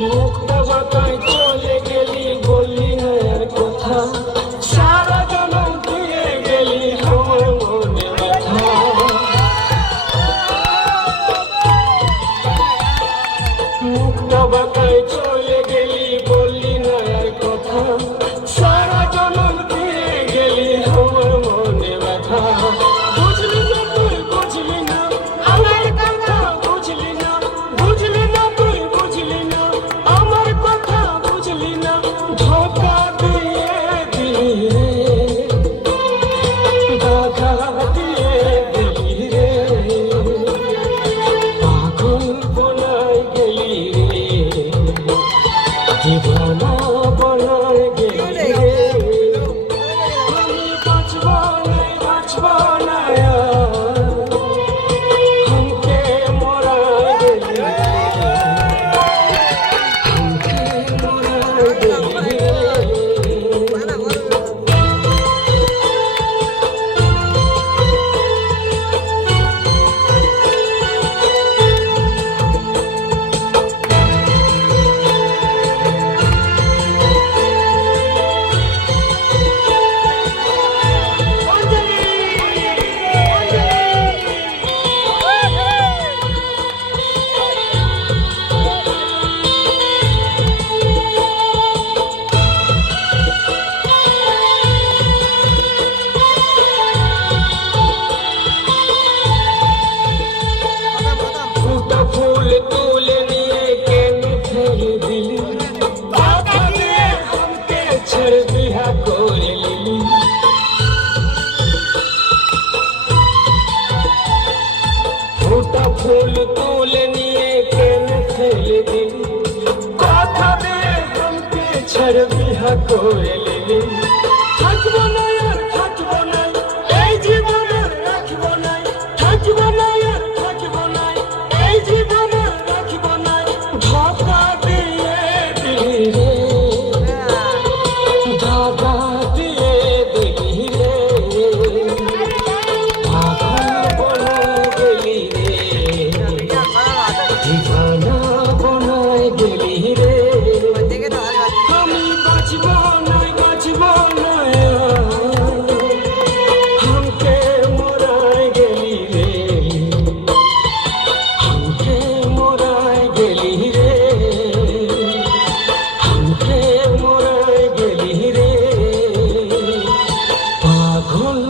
মুক্তা বাতায় চলে গেলি, বললি না আর কথা, সারা জনম দিয়ে গেলি আমার মনে ব্যথা। মুক্তা বাতায় চলে গেলি, বললি না আর কথা, সারা জনম দিয়ে গেলি আমার মনে ব্যথা। বুঝলি না তুই, বুঝলি না আমার কথা, বুঝলি না, বুঝলি না তুই, বুঝলি না আমার কথা, বুঝলি না। ধোঁকা দিয়ে দিলি রে, ধোঁকা দিয়ে দিলি রে, পাগল বনাই গেলি রে, দিবানা বনাই গেলি রে। আমি বাঁচব না, বাঁচব না हमके मोरा गली रे, हमके मोरा गली रे। फूटा फूल तूले निये केन फेर दिली, बाबा दिए हमके छड़ दिया कोई लिली। फूटा फूल तूले निये केन फेर दिली, बाबा दिए हमके छड़ दिया कोई लिली। থাকবো না আর থাকবো না এই জীবনে, রাখবো না, থাকবো না আর থাকবো না এই জীবনে, রাখবো না। ধোঁকা দিয়ে দিলি রে, ধোঁকা দিয়ে দিলি রে, পাগল বনাই গেলি রে, দিবানা বনাই গেলি রে। আমি বাঁচব না, বাঁচব না हमके मोराय गेली रे, हमके मोराय गेली रे, हमके मोराय गेली रे, पागल